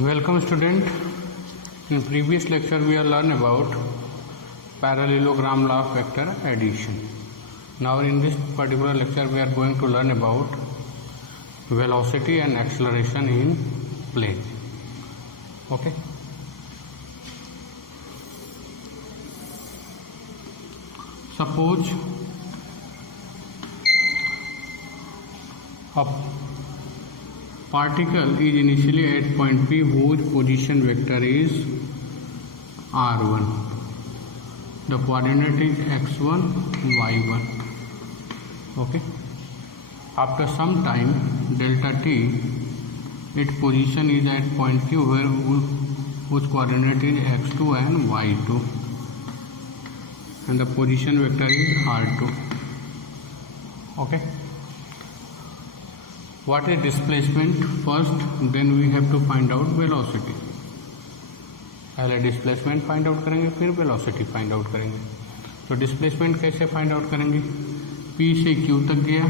Welcome student. In previous lecture we are learned about parallelogram law of vector addition. Now in this particular lecture we are going to learn about velocity and acceleration in plane. Okay. Suppose a particle is initially at point P whose position vector is r1. The coordinate is x1, y1. Okay. After some time delta t, its position is at point Q whose coordinate is x2 and y2, and the position vector is r2. Okay. What is displacement first, then we have to find out velocity. पहले displacement find out करेंगे, फिर velocity find out करेंगे. तो displacement कैसे find out करेंगे? P से Q तक गया,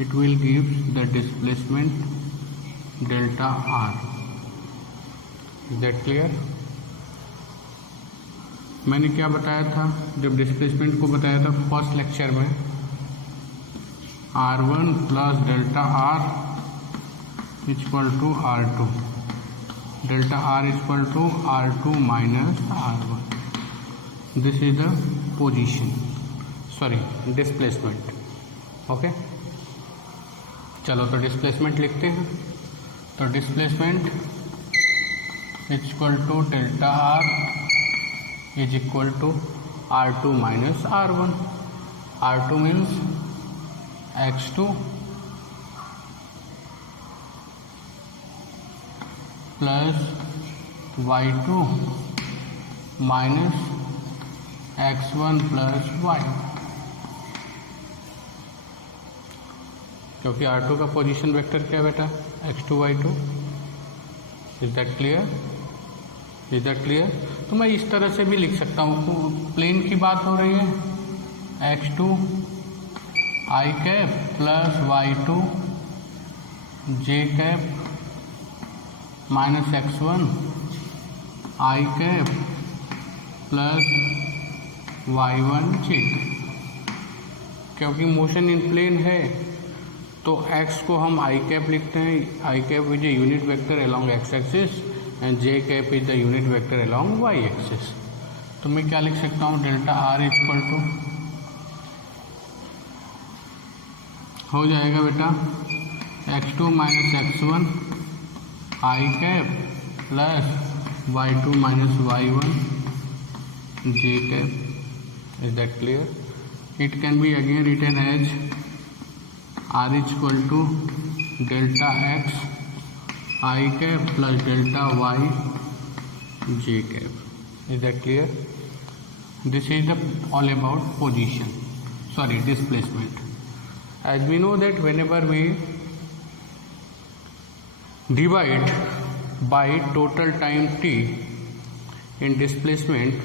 it will give the displacement delta R. Is that clear? मैंने क्या बताया था जब डिस्प्लेसमेंट को बताया था फर्स्ट लेक्चर में? R1 plus delta R equal to R2. Delta R equal to R2 minus R1. This is the position, sorry displacement. Okay, चलो तो डिस्प्लेसमेंट लिखते हैं. तो displacement equal to delta R is equal to R2 minus R1. R2 means x2 plus y2 minus x1 plus y, क्योंकि R2 का position vector क्या बेटा? x2 y2. Is that clear? Is that clear? तो मैं इस तरह से भी लिख सकता हूँ. प्लेन की बात हो रही है, x2 I cap plus y2 J cap minus x1 I cap plus y1 जे. क्योंकि मोशन इन प्लेन है तो x को हम आई कैप लिखते हैं. I cap is a unit vector along x axis and J cap is the unit vector along y axis. तो मैं क्या लिख सकता हूँ? डेल्टा R इक्वल टू हो जाएगा बेटा x2 minus x1 I cap plus y2 minus y1 J cap. Is that clear? It can be again written as R equal to delta x I cap plus delta y J cap. Is that clear? This is the all about position, sorry displacement. As we know that whenever we divide by total time t in displacement,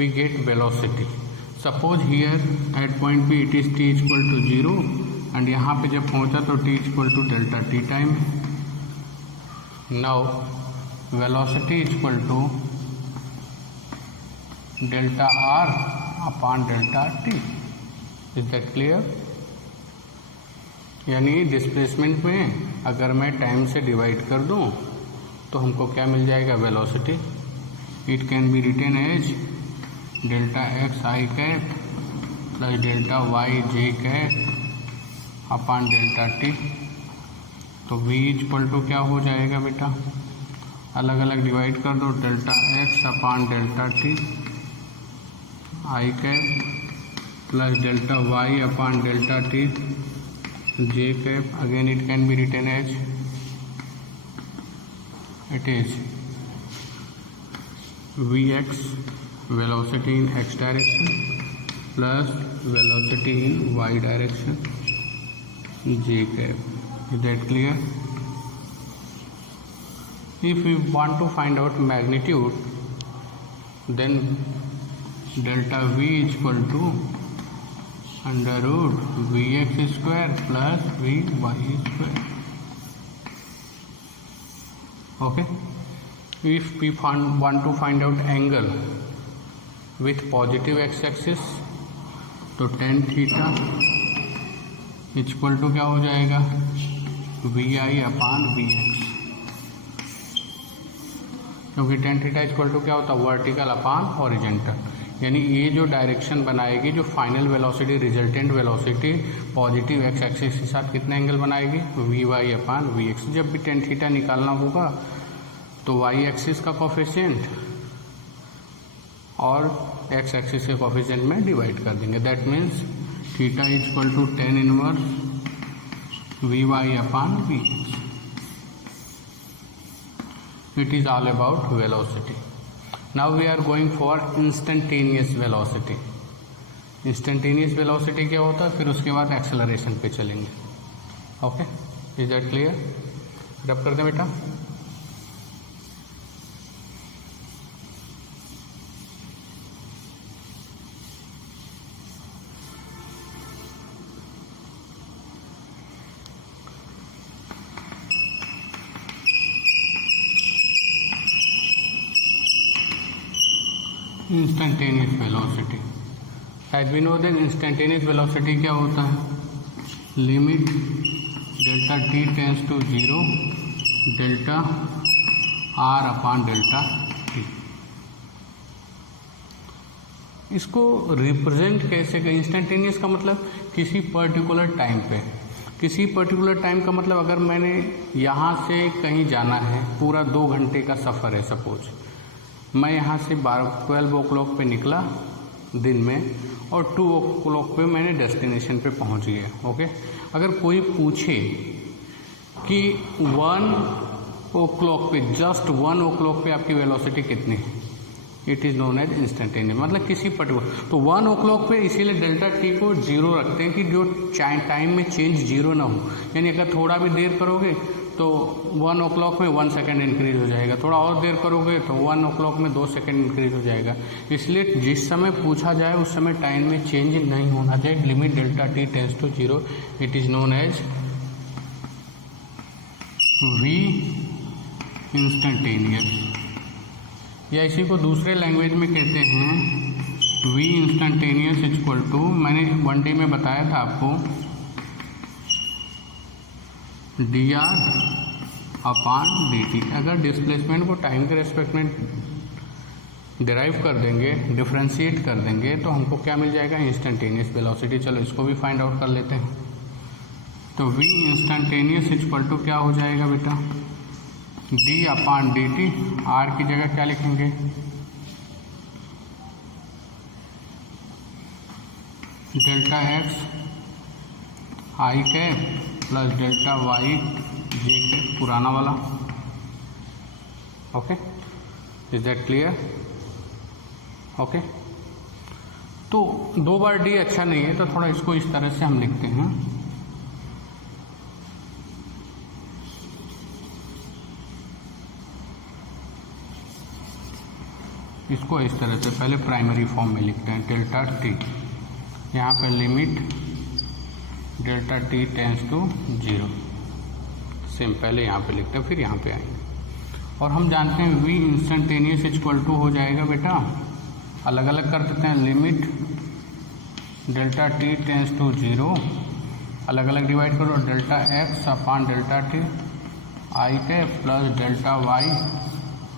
we get velocity. Suppose here at point P it is t equal to 0 and यहाँ पे जब पहुँचा तो t equal to delta t time. Now velocity equal to delta r upon delta t. Is that clear? यानी displacement में अगर मैं time से डिवाइड कर दूं तो हमको क्या मिल जाएगा? Velocity. It can be written as delta x I cap plus delta y J cap upon delta t. तो v इक्वल टू क्या हो जाएगा बेटा? अलग अलग डिवाइड कर दो. Delta x upon delta t I cap plus delta y upon delta t j cap. Again it can be written as it is vx velocity in x direction plus velocity in y direction j cap. Is that clear? If we want to find out magnitude, then delta v is equal to under root vx square plus vy square. Okay, if we want to find out angle with positive x-axis, तो tan theta equal to क्या हो जाएगा, vi/vx, क्योंकि tan theta equal to क्या होता है, vertical upon horizontal. यानी ये जो डायरेक्शन बनाएगी, जो final velocity, resultant velocity positive x axis के साथ कितना एंगल बनाएगी, vy/vx। जब भी tan थीटा निकालना होगा तो y एक्सिस का कोफिशिएंट और x एक्सिस के कोफिशिएंट में डिवाइड कर देंगे। That means theta equal to tan inverse vy/vx। It is all about velocity. Now we are going for instantaneous velocity. Instantaneous velocity क्या होता है, फिर उसके बाद एक्सेलरेशन पे चलेंगे। Okay, is that clear? Rub कर दें बेटा। Instantaneous velocity, as we know then instantaneous velocity क्या होता है, limit delta T tends to 0 delta R upon delta T. इसको रिप्रेजेंट कैसे करें? इंस्टेंटेनियस का मतलब किसी पर्टिकुलर टाइम पे, किसी पर्टिकुलर टाइम का मतलब अगर मैंने यहाँ से कहीं जाना है, पूरा 2 घंटे का सफ़र है, सपोज मैं यहाँ से 12 o'clock पे निकला दिन में और 2 o'clock पे मैंने डेस्टिनेशन पे पहुँच गया। ओके, अगर कोई पूछे कि 1 o'clock पे, जस्ट 1 o'clock पे आपकी वेलोसिटी कितनी है, it is known as instantaneous. मतलब किसी पर्टिकुलर, तो 1 o'clock पे इसीलिए डेल्टा टी को 0 रखते हैं कि जो टाइम में चेंज 0 ना हो। यानी अगर थोड़ा भी देर करोगे तो 1 o'clock में 1 सेकेंड इंक्रीज हो जाएगा, थोड़ा और देर करोगे तो 1 o'clock में 2 सेकेंड इंक्रीज हो जाएगा। इसलिए जिस समय पूछा जाए उस समय टाइम में चेंज नहीं होना चाहिए। Limit delta T tends to 0, it is known as V instantaneous, या इसी को दूसरे लैंग्वेज में कहते हैं वी इंस्टेंटेनियस इक्वल टू, मैंने 1D में बताया था आपको, dr अपॉन dt। अगर डिस्प्लेसमेंट को टाइम के रेस्पेक्ट में डिराइव कर देंगे, डिफ्रेंशिएट कर देंगे, तो हमको क्या मिल जाएगा, इंस्टेंटेनियस वेलोसिटी। चलो इसको भी फाइंड आउट कर लेते हैं। तो v इंस्टेंटेनियस इक्वल टू क्या हो जाएगा बेटा, d अपॉन dt। r की जगह क्या लिखेंगे, delta x I cap plus delta Y जे के, पुराना वाला। Okay, is that clear? Okay, तो 2 बार डी अच्छा नहीं है, तो थोड़ा इसको इस तरह से हम लिखते हैं, इसको इस तरह से पहले प्राइमरी फॉर्म में लिखते हैं, डेल्टा टी, यहाँ पर limit delta T tends to 0, same पहले यहाँ पे लिखते हैं, फिर यहाँ पे आएंगे। और हम जानते हैं वी इंस्टेंटेनियस इक्वल टू हो जाएगा बेटा, अलग अलग कर देते हैं, limit delta T tends to 0, अलग अलग डिवाइड करो, delta X upon delta T I के plus delta Y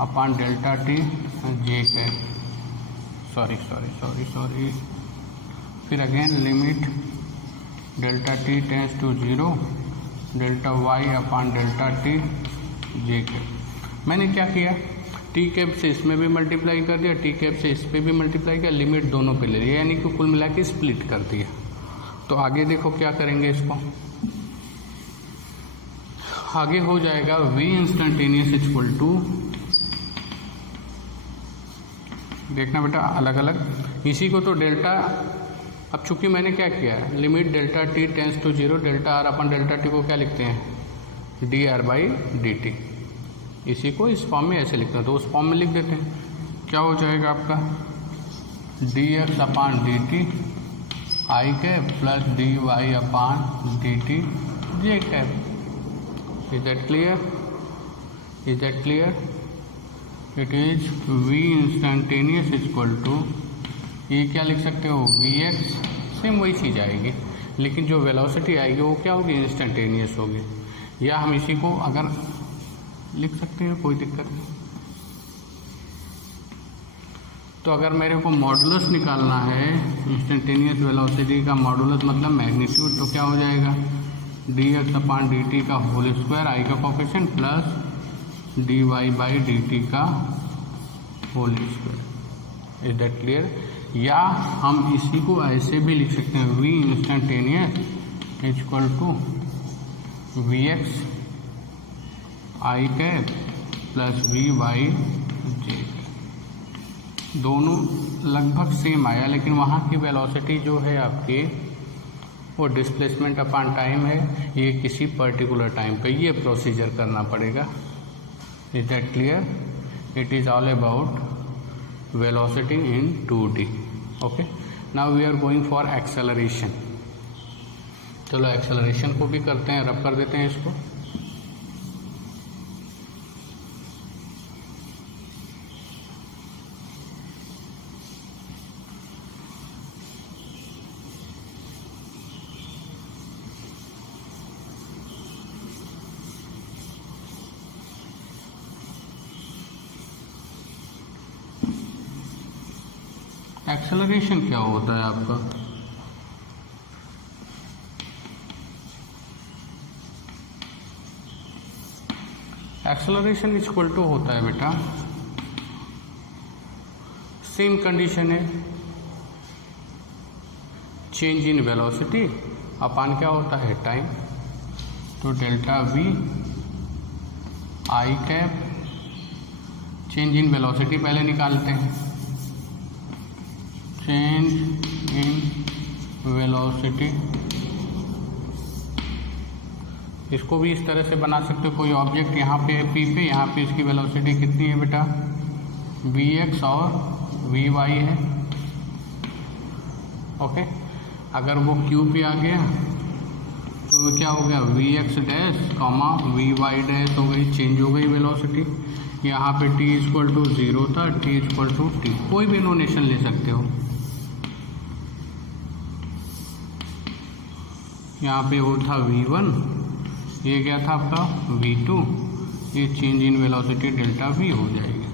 upon delta T J के, सॉरी, फिर again limit delta T tends to 0 delta Y upon delta T J cap. मैंने क्या किया, T cap से इसमें भी मल्टीप्लाई कर दिया, टी कैप से इस पर भी मल्टीप्लाई किया, लिमिट दोनों पे ले लिया, यानी कि कुल मिला के स्प्लिट कर दिया। तो आगे देखो क्या करेंगे, इसको आगे हो जाएगा वी इंस्टेंटेनियस इक्वल टू, देखना बेटा अलग अलग, इसी को तो डेल्टा, अब चूंकि मैंने क्या किया है, limit delta T tends to 0 delta R upon delta T को क्या लिखते हैं, D R by D T. इसी को इस फॉर्म में ऐसे लिखते हैं, तो उस फॉर्म में लिख देते हैं। क्या हो जाएगा आपका, D X upon D T I cap plus D Y upon D T J cap. Is that clear? Is that clear? It is v instantaneous equal to, ये क्या लिख सकते हो, vx, सेम वही चीज़ आएगी, लेकिन जो वेलोसिटी आएगी वो क्या होगी, इंस्टेंटेनियस होगी। या हम इसी को अगर लिख सकते हैं, कोई दिक्कत नहीं। तो अगर मेरे को मॉडुलस निकालना है इंस्टेंटेनियस वेलोसिटी का, मॉडुलस मतलब मैग्नीट्यूड, तो क्या हो जाएगा, dx/dt का होल स्क्वायर, आई का कोफिशिएंट, प्लस dy/dt का whole square. Is that clear? या हम इसी को ऐसे भी लिख सकते हैं, v instantaneous equal to vx I cap plus v/j। दोनों लगभग सेम आया, लेकिन वहाँ की वेलोसिटी जो है आपकी वो डिस्प्लेसमेंट अपॉन टाइम है, ये किसी पर्टिकुलर टाइम पे ये प्रोसीजर करना पड़ेगा। Is that clear? It is all about velocity in 2D। Okay, now we are going for acceleration. चलो एक्सेलरेशन को भी करते हैं, रब कर देते हैं इसको। एक्सेलरेशन क्या होता है आपका? एक्सेलरेशन इक्वल टू होता है बेटा, सेम कंडीशन है, चेंज इन वेलोसिटी अपान क्या होता है, टाइम। तो delta v I cap, change in velocity पहले निकालते हैं, चेंज इन वेलोसिटी, इसको भी इस तरह से बना सकते हो, कोई ऑब्जेक्ट यहाँ पे है p पे, यहाँ पे इसकी वेलोसिटी कितनी है बेटा, vx और vy है। ओके, अगर वो q पे आ गया तो क्या हो गया, vx dash comma vy dash हो गई, चेंज हो गई वेलोसिटी। यहाँ पे t इक्वल टू 0 था, t इक्वल टू t, कोई भी नोटेशन ले सकते हो। यहाँ पे वो था v1, ये क्या था आपका v2, ये change in velocity delta v हो जाएगी।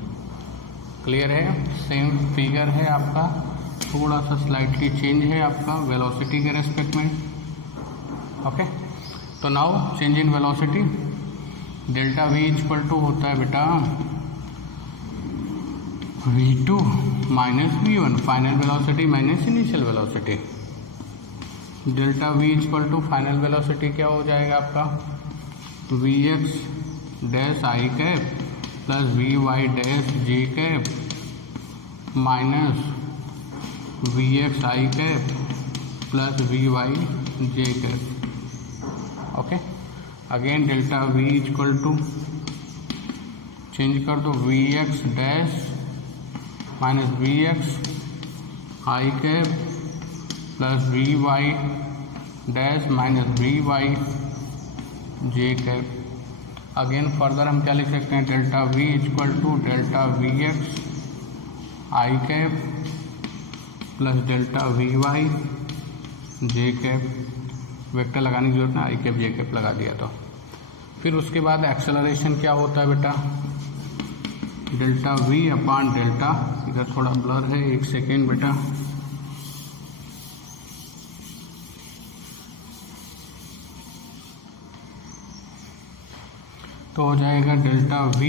क्लियर है? सेम फिगर है आपका, थोड़ा सा स्लाइटली चेंज है आपका वेलोसिटी के रेस्पेक्ट में। ओके, तो now change in velocity delta v equal to होता है बेटा v2 minus v1, final velocity minus initial velocity. Delta v equal to final velocity क्या हो जाएगा आपका, vx dash I cap plus vy dash J cap minus vx I cap plus vy J cap. Okay, again delta v equal to, change कर दो, vx dash minus vx I cap plus vy dash minus vy J cap. Again further हम क्या लिख सकते हैं, delta v equal to delta vx I cap plus delta vy J cap. Vector लगाने की जरूरत नहीं, आई कैप जे कैप लगा दिया। तो फिर उसके बाद एक्सेलरेशन क्या होता है बेटा, डेल्टा v अपान डेल्टा, इधर थोड़ा ब्लर है, एक सेकेंड बेटा, तो हो जाएगा delta v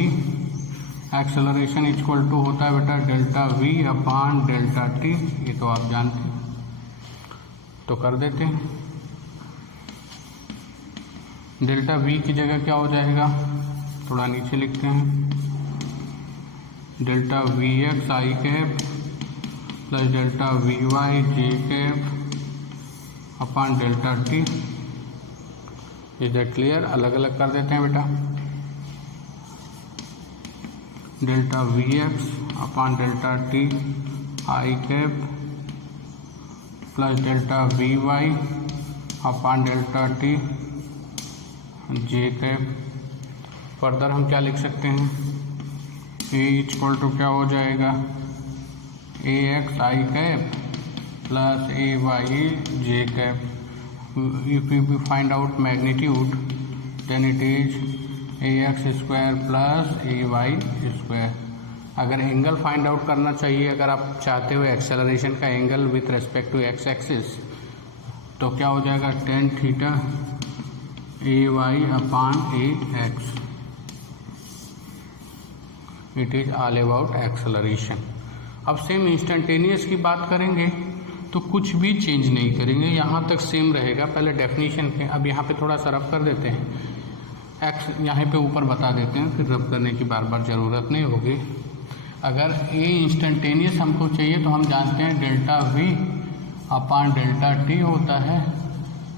acceleration equal to होता है बेटा delta v upon delta t, ये तो आप जानते हैं, तो कर देते हैं। डेल्टा v की जगह क्या हो जाएगा, थोड़ा नीचे लिखते हैं, delta vx I cap plus delta vy J cap upon delta t। Is that clear? अलग अलग कर देते हैं बेटा, delta vx upon delta t I cap plus delta vy upon delta t J cap further हम क्या लिख सकते हैं, ए इक्वल टू क्या हो जाएगा, A X I cap plus A Y J cap. If we find out magnitude, then it is ax square plus ay square. अगर angle find out करना चाहिए, अगर आप चाहते हो एक्सेलरेशन का angle with respect to X axis, तो क्या हो जाएगा, tan theta A Y upon A X. It is all about acceleration. अब सेम इंस्टेंटेनियस की बात करेंगे तो कुछ भी चेंज नहीं करेंगे, यहाँ तक सेम रहेगा. पहले डेफिनेशन के, अब यहाँ पे थोड़ा सा रब कर देते हैं, एक्स यहाँ पे ऊपर बता देते हैं, फिर रब करने की बार बार ज़रूरत नहीं होगी. अगर ए इंस्टेंटेनियस हमको चाहिए तो हम जानते हैं delta V upon delta T होता है.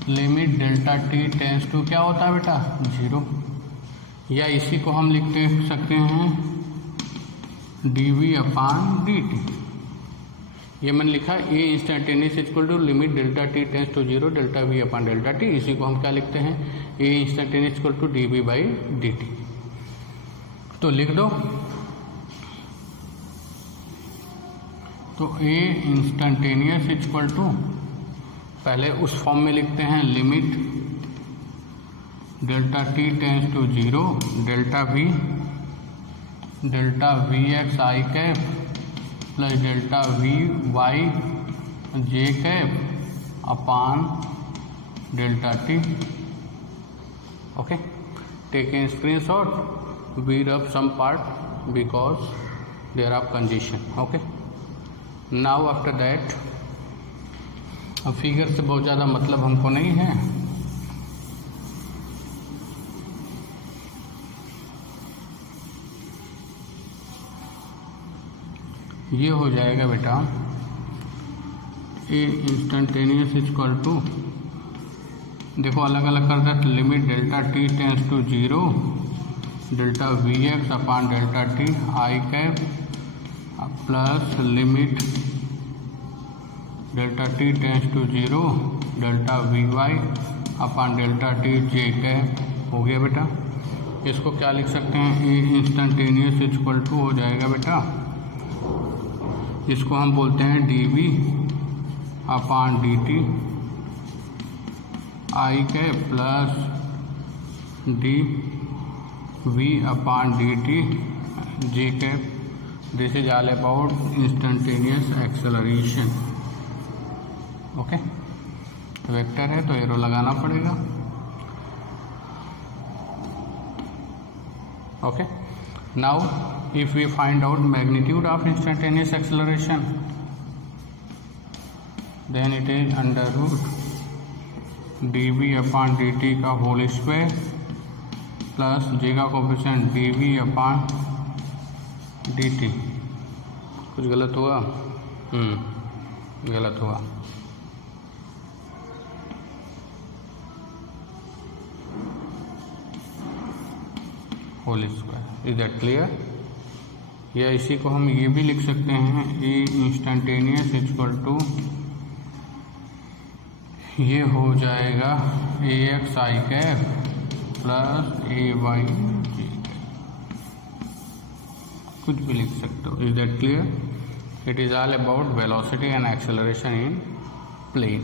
Limit delta T tends to क्या होता है बेटा, 0. या इसी को हम लिखते सकते हैं D V upon D T. ये मैंने लिखा A instantaneous equal to limit delta T tends to 0 delta V upon delta T. इसी को हम क्या लिखते हैं, A instantaneous equal to D V by D T. तो लिख दो. तो ए इंस्टेंटेनियस इक्वल टू, पहले उस फॉर्म में लिखते हैं, limit delta T tends to 0 delta V X I cap plus delta V Y J cap upon delta T. Okay, take a screenshot, we rub some part because there are congestion. Okay, now after that, अब figure से बहुत ज़्यादा मतलब हमको नहीं है. ये हो जाएगा बेटा ए इंस्टेंटेनियस इक्वल टू, देखो अलग अलग कर दे, limit delta T tends to 0 delta V X upon delta T I cap plus limit delta T tends to 0 delta V Y upon delta T J cap. हो गया बेटा. इसको क्या लिख सकते हैं, ए इंस्टेंटेनियस इक्वल टू हो जाएगा बेटा, इसको हम बोलते हैं D V upon D T I cap plus D V upon D T J cap. This is all about instantaneous acceleration. Okay, vector है तो एरो लगाना पड़ेगा. Okay, now if we find out magnitude of instantaneous acceleration, then it is under root dv upon dt का whole square plus j का coefficient dv upon dt. कुछ गलत हुआ? गलत हुआ. Whole square. Is that clear? या इसी को हम ये भी लिख सकते हैं, ए इंस्टेंटेनियस इक्वल टू, ये हो जाएगा A X I cap plus A Y J cap. कुछ भी लिख सकते हो. Is that clear? It is all about velocity and acceleration in plane.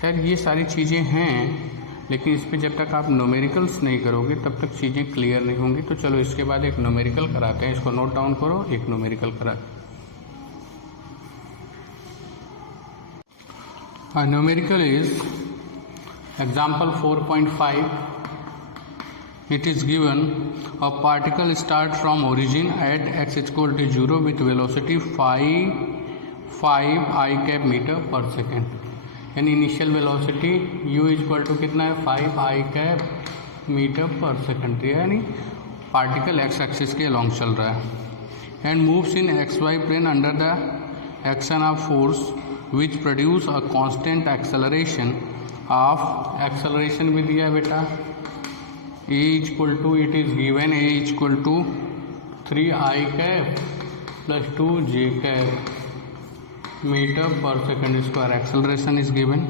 खैर ये सारी चीज़ें हैं, लेकिन इस पर जब तक आप न्यूमेरिकल्स नहीं करोगे तब तक चीज़ें क्लियर नहीं होंगी. तो चलो इसके बाद एक न्यूमेरिकल कराते हैं. इसको नोट डाउन करो, एक न्यूमेरिकल कराते हैं. Numerical is example 4.5. It is given a particle start from origin at X equal to 0 with velocity 5 I cap metre पर सेकेंड. यानी initial velocity u equal to कितना है, 5 आई कैप मीटर पर second. यानी particle X axis के along चल रहा है. And moves in X Y plane under the action of force which produce a constant acceleration of, acceleration भी दिया है बेटा, A equal to, it is given A equal to 3 I cap plus 2 J cap metre पर second square. Acceleration is given.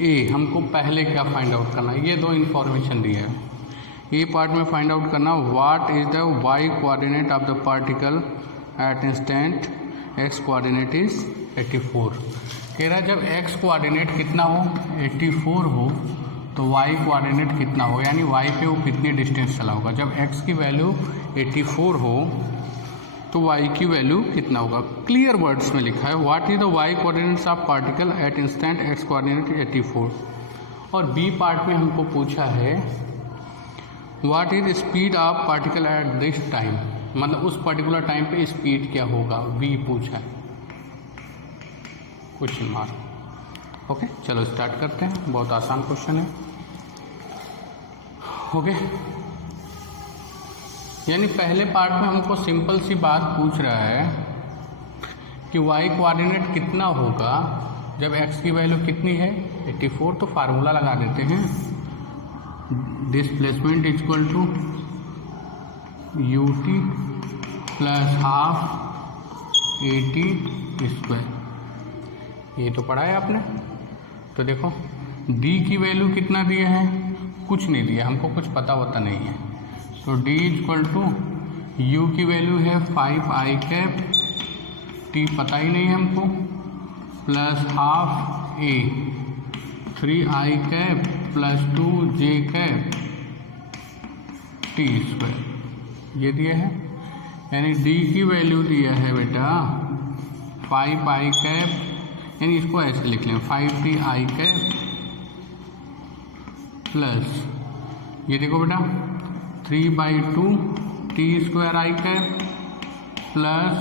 A हमको पहले क्या find out करना है, ये दो इन्फॉर्मेशन दिया है. ये पार्ट में फाइंड आउट करना what is the Y coordinate of the particle at instant X coordinate is 84। कह रहा है जब एक्स कोऑर्डिनेट कितना हो 84 हो तो वाई कोऑर्डिनेट कितना हो, यानी वाई पे वो कितनी डिस्टेंस चला होगा। जब एक्स की वैल्यू 84 हो तो वाई की वैल्यू कितना होगा। क्लियर वर्ड्स में लिखा है what is the Y coordinates of particle at instant X coordinate 84। और बी पार्ट में हमको पूछा है what is speed of particle at this time, मतलब उस पर्टिकुलर टाइम पे स्पीड क्या होगा, बी पूछा है क्वेश्चन मार्क। ओके चलो स्टार्ट करते हैं, बहुत आसान क्वेश्चन है। ओके यानी पहले पार्ट में हमको सिंपल सी बात पूछ रहा है कि वाई कोऑर्डिनेट कितना होगा जब एक्स की वैल्यू कितनी है 84। तो फार्मूला लगा देते हैं, displacement equal to ut plus half AT²। ये तो पढ़ा है आपने। तो देखो d की वैल्यू कितना दिया है, कुछ नहीं दिया, हमको कुछ पता होता नहीं है। तो d इक्वल टू u की वैल्यू है 5i कैप, t पता ही नहीं है हमको, plus half a 3i cap plus 2j cap t², ये दिया है। यानी d की वैल्यू दिया है बेटा 5i कैप, यानी इसको ऐसे लिख लें 5ti कैप प्लस ये देखो बेटा 3/2 t²i कैप प्लस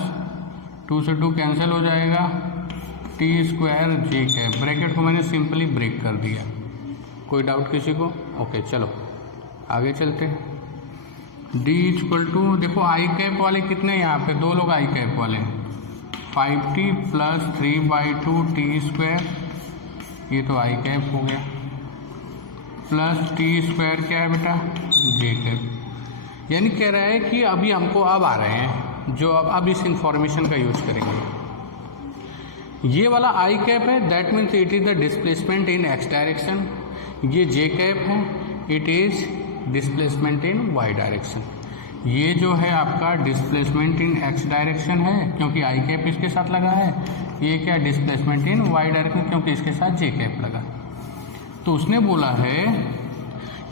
2 से 2 कैंसिल हो जाएगा t²j कैप। ब्रैकेट को मैंने सिंपली ब्रेक कर दिया। कोई डाउट किसी को? ओके चलो आगे चलते हैं। d इक्वल टू देखो आई कैप वाले कितने, यहाँ पे 2 लोग आई कैप वाले 5t प्लस 3/2 t², ये तो आई कैप हो गया, प्लस t² क्या है बेटा j कैप। यानी कह रहा है कि अभी हमको अब आ रहे हैं जो अब इस इंफॉर्मेशन का यूज करेंगे। ये वाला आई कैप है, that means it is the displacement in X direction. ये j कैप है, it is displacement in Y direction. ये जो है आपका डिस्प्लेसमेंट इन एक्स डायरेक्शन है क्योंकि आई कैप इसके साथ लगा है। ये क्या डिस्प्लेसमेंट इन वाई डायरेक्शन क्योंकि इसके साथ जे कैप लगा। तो उसने बोला है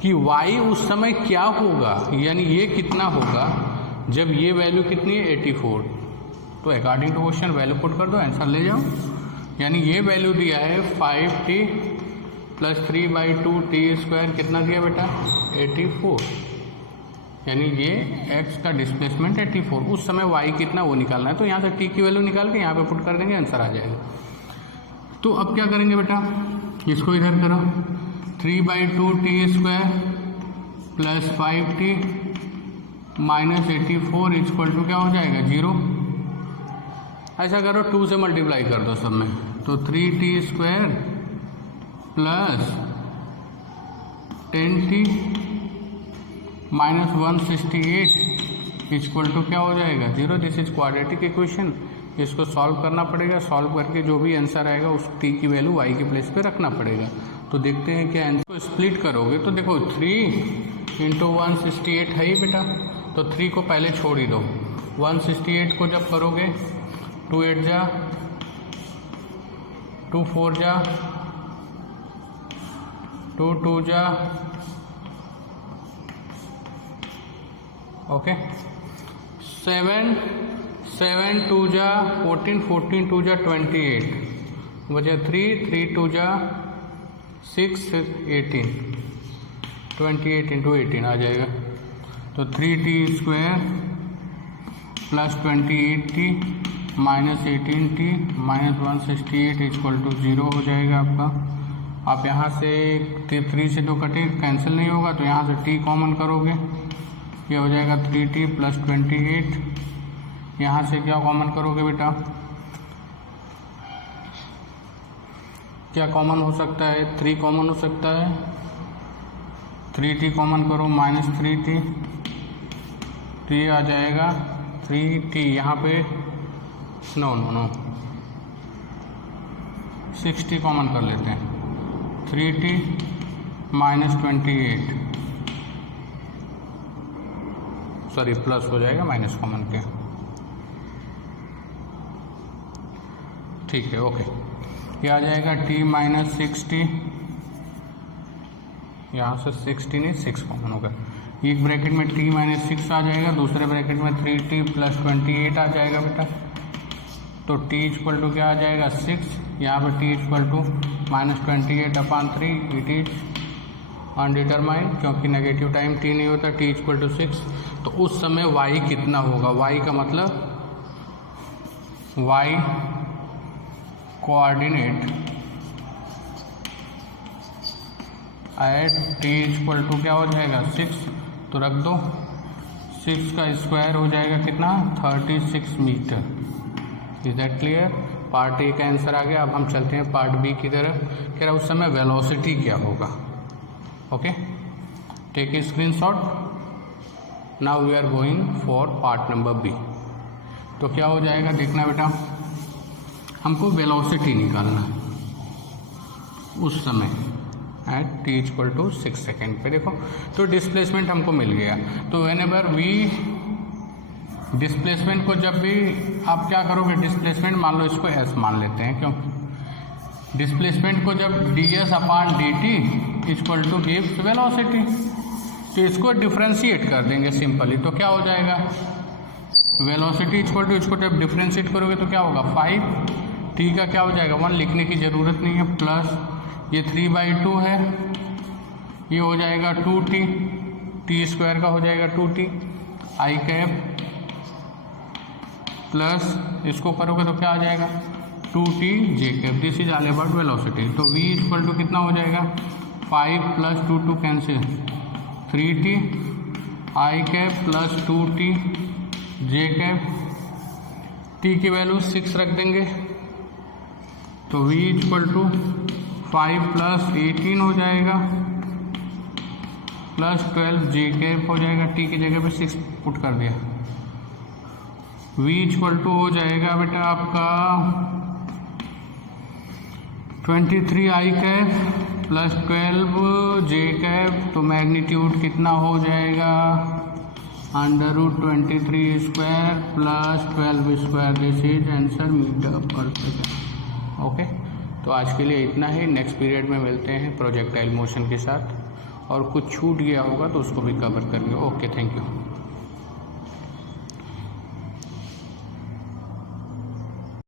कि वाई उस समय क्या होगा, यानी ये कितना होगा जब ये वैल्यू कितनी है 84। तो according to question value put कर दो, आंसर ले जाओ। यानी ये वैल्यू दिया है 5t प्लस 3/2 t², कितना दिया बेटा 84। यानी ये x का डिस्प्लेसमेंट 84, उस समय y कितना वो निकालना है। तो यहाँ से t की वैल्यू निकाल के यहाँ पे पुट कर देंगे, आंसर आ जाएगा। तो अब क्या करेंगे बेटा, इसको इधर करो 3/2 t² plus 5t minus 84 equal to क्या हो जाएगा 0। ऐसा करो 2 से मल्टीप्लाई कर दो सब में, तो 3t² plus 10t minus 168 equal to क्या हो जाएगा 0। This is quadratic equation. इसको सॉल्व करना पड़ेगा, सॉल्व करके जो भी आंसर आएगा उस t की वैल्यू y के प्लेस पे रखना पड़ेगा। तो देखते हैं क्या आंसर। तो स्प्लिट करोगे तो देखो 3 × 168 है ही बेटा, तो 3 को पहले छोड़ ही दो। 168 को जब करोगे 2 8 जा 2 4 जा 2 2 जा, ओके 7 7 2 जा 14 14 2 जा 28 वजह 3 3 2 जा 6 18 28 × 18 आ जाएगा। तो 3t² plus 28t minus 18t minus 168 equal to 0 हो जाएगा आपका। आप यहाँ से 3 से 2 कटे, कैंसिल नहीं होगा, तो यहाँ से t कॉमन करोगे, ये हो जाएगा 3t प्लस 28। यहाँ से क्या कॉमन करोगे बेटा, क्या कॉमन हो सकता है 3 कॉमन हो सकता है, 3t कॉमन करो माइनस 3t, तो ये आ जाएगा 3t। यहाँ पे नो 6t कॉमन कर लेते हैं, 3t माइनस 28 सॉरी प्लस हो जाएगा, माइनस कॉमन के, ठीक है। ओके, ये आ जाएगा t माइनस 60, यहाँ से 60 नहीं 6 कॉमन होगा, एक ब्रैकेट में t माइनस 6 आ जाएगा, दूसरे ब्रैकेट में 3t प्लस 28 आ जाएगा बेटा। तो t इक्वल टू क्या आ जाएगा 6, यहाँ पर t equal to minus 28/3, it is undetermined, क्योंकि नेगेटिव टाइम t नहीं होता, t इक्वल टू 6। तो उस समय y कितना होगा, y का मतलब y coordinate at t equal to क्या हो जाएगा 6, तो रख दो, 6 का स्क्वायर हो जाएगा कितना 36 metre. Is that clear? Part A का आंसर आ गया। अब हम चलते हैं पार्ट बी की तरफ। कह रहा उस समय वेलोसिटी क्या होगा। Okay, take a screenshot. Now we are going for part number B. तो क्या हो जाएगा देखना बेटा, हमको वेलोसिटी निकालना है उस समय at t equal to 6 second पे। देखो तो डिस्प्लेसमेंट हमको मिल गया। तो वेन एवर वी डिस्प्लेसमेंट को जब भी आप क्या करोगे, डिस्प्लेसमेंट मान लो इसको s मान लेते हैं, क्यों डिस्प्लेसमेंट को जब ds/dt equal two gives velocity, तो इसको डिफ्रेंशिएट कर देंगे सिंपली। तो क्या हो जाएगा वेलोसिटी इक्वल टू, इसको जब डिफ्रेंशिएट करोगे तो क्या होगा 5, t का क्या हो जाएगा 1, लिखने की ज़रूरत नहीं है, प्लस ये 3/2 है, ये हो जाएगा 2t, t स्क्वायर का हो जाएगा 2t आई कैप, प्लस इसको करोगे तो क्या आ जाएगा 2t j cap. This is all about velocity. तो v इक्वल टू कितना हो जाएगा 5 plus 2 cancel 3t I cap plus 2t j cap, t की वैल्यू 6 रख देंगे। तो v इक्वल टू 5 प्लस 18 हो जाएगा प्लस 12 j कैप हो जाएगा, t की जगह पे 6 पुट कर दिया। v इक्वल टू हो जाएगा बेटा आपका 23 i cap plus 12 j cap. तो मैग्नीट्यूड कितना हो जाएगा √23 square plus 12 square. This is answer metre पर सेकेंड। ओके, तो आज के लिए इतना ही। नेक्स्ट पीरियड में मिलते हैं प्रोजेक्टाइल मोशन के साथ, और कुछ छूट गया होगा तो उसको भी कवर करेंगे। Okay, thank you.